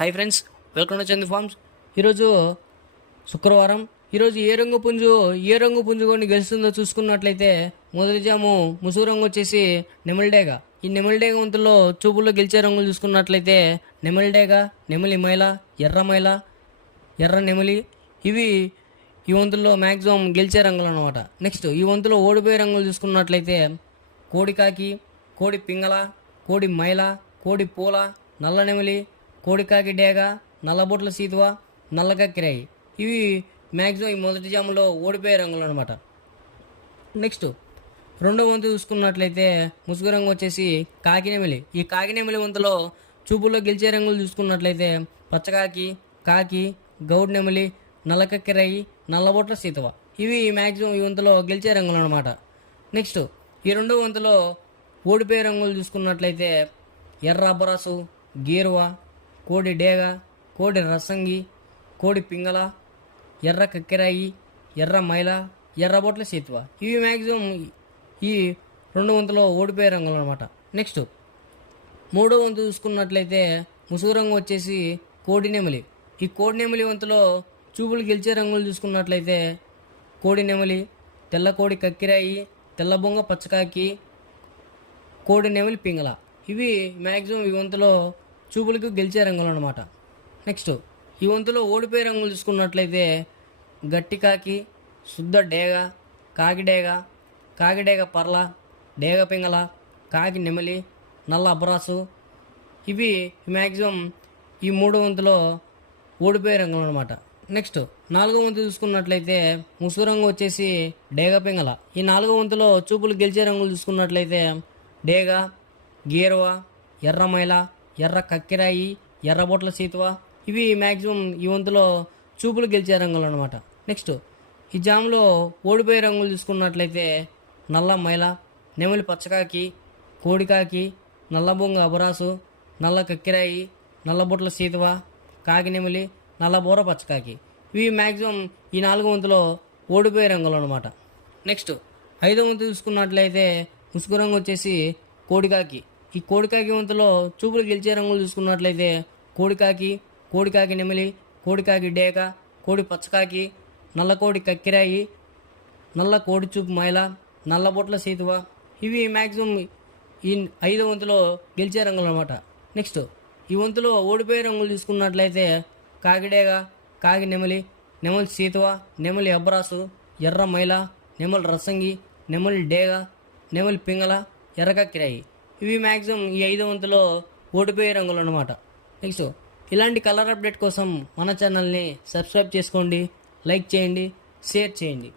Hi friends, welcome to Chandu farms. ఈరోజు శుక్రవారం. ఈరోజు ఏ రంగు పుంజుకొని గెలుస్తుందో చూసుకున్నట్లయితే మొదటి జాము ముసుగు రంగు వచ్చేసి నెమలిడేగ. ఈ నెమలిడేగ వంతుల్లో చూపుల్లో గెలిచే రంగులు చూసుకున్నట్లయితే నెమలిడేగ, నెమలి మైల, ఎర్ర మైల, ఎర్ర నెమలి. ఇవి ఈ వంతుల్లో మ్యాక్సిమం గెలిచే రంగులు అనమాట. నెక్స్ట్ ఈ వంతులో ఓడిపోయే రంగులు చూసుకున్నట్లయితే కోడి కాకి, కోడి పింగళ, కోడి మైల, కోడి పూల, నల్ల నెమలి, కోడికాకి డేగ, నల్లబొట్ల సీతువ, నల్లకక్కిరాయి. ఇవి మ్యాక్సిమం ఈ మొదటి జాములో ఓడిపోయే రంగులు అనమాట. నెక్స్ట్ రెండో వంతు చూసుకున్నట్లయితే ముసుగు రంగు వచ్చేసి కాకినెమిలి. ఈ కాకినెమిలి వంతులో చూపుల్లో గెలిచే రంగులు చూసుకున్నట్లయితే పచ్చకాకి, కాకి, గౌడ్ నెమలి, నల్లకక్కిరాయి, నల్లబొట్ల సీతువ. ఇవి మ్యాక్సిమం ఈ వంతులో గెలిచే రంగులు అనమాట. నెక్స్ట్ ఈ రెండో వంతులో ఓడిపోయే రంగులు చూసుకున్నట్లయితే ఎర్ర అబ్బరాసు, గేరువ, కోడి డేగ, కోడి రసంగి, కోడి పింగళ, ఎర్ర కక్కెరాయి, ఎర్ర మైల, ఎర్రబొట్ల సీతువ. ఇవి మ్యాక్సిమం ఈ రెండు వంతులో ఓడిపోయే రంగులు అనమాట. నెక్స్ట్ మూడో వంతు చూసుకున్నట్లయితే ముసుగు రంగు వచ్చేసి కోడి నెమలి. ఈ కోడి నెమలి వంతులో చూపులు గెలిచే రంగులు చూసుకున్నట్లయితే కోడి నెమలి, తెల్ల కోడి కక్కిరాయి, తెల్ల బొంగ పచ్చకాకి, కోడి నెమలి పింగళ. ఇవి మ్యాక్సిమం ఈ వంతులో చూపులకు గెలిచే రంగులు అనమాట. నెక్స్ట్ ఈ వంతులో ఓడిపోయే రంగులు చూసుకున్నట్లయితే గట్టికాకి, శుద్ధ డేగ, కాకిడేగ, కాకిడేగ పర్ల, డేగ పింగళ, కాకి నెమలి, నల్ల అబ్రాసు. ఇవి మ్యాక్సిమం ఈ మూడో వంతులో ఓడిపోయే రంగులు అనమాట. నెక్స్ట్ నాలుగో వంతు చూసుకున్నట్లయితే ముసుగు రంగు వచ్చేసి డేగ పింగళ. ఈ నాలుగో వంతులో చూపులు గెలిచే రంగులు చూసుకున్నట్లయితే డేగ, గేరువ, ఎర్ర మైల, ఎర్ర కక్కిరాయి, ఎర్రబొట్ల సీతువ. ఇవి మ్యాక్సిమం ఈ వంతులో చూపులు గెలిచే రంగులు అనమాట. నెక్స్ట్ ఈ జాములో ఓడిపోయే రంగులు చూసుకున్నట్లయితే నల్ల మైల, నెమలి పచ్చకాకి, కోడికాకి, నల్లబొంగ అబరాసు, నల్ల కక్కిరాయి, నల్లబొట్ల సీతువ, కాకి నెమలి, నల్లబోర పచ్చకాకి. ఇవి మ్యాక్సిమం ఈ నాలుగో వంతులో ఓడిపోయే రంగులు అనమాట. నెక్స్ట్ ఐదో వంతు చూసుకున్నట్లయితే ముసుగు రంగు వచ్చేసి కోడికాకి. ఈ కోడికాకి వంతులో చూపులు గెలిచే రంగులు చూసుకున్నట్లయితే కోడికాకి, కోడికాకి నెమలి, కోడికాకి డేక, కోడి పచ్చకాకి, నల్ల కోడి కక్కిరాయి, నల్ల కోడి చూపు మైల, నల్లబొట్ల సీతువ. ఇవి మ్యాక్సిమం ఈ ఐదో వంతులో గెలిచే రంగులు అనమాట. నెక్స్ట్ ఈ వంతులో ఓడిపోయే రంగులు చూసుకున్నట్లయితే కాకిడేగ, కాకి నెమలి, నెమలి సీతువ, నెమలి అబ్రాసు, ఎర్ర మైల, నెమలి రసంగి, నెమలి డేగ, నెమలి పింగళ, ఎర్రకక్కిరాయి. ఇవి మ్యాక్సిమం ఈ ఐదో వంతులో ఓడిపోయే రంగులు అనమాట. నెక్స్ట్ ఇలాంటి కలర్ అప్డేట్ కోసం మన ఛానల్ని సబ్స్క్రైబ్ చేసుకోండి, లైక్ చేయండి, షేర్ చేయండి.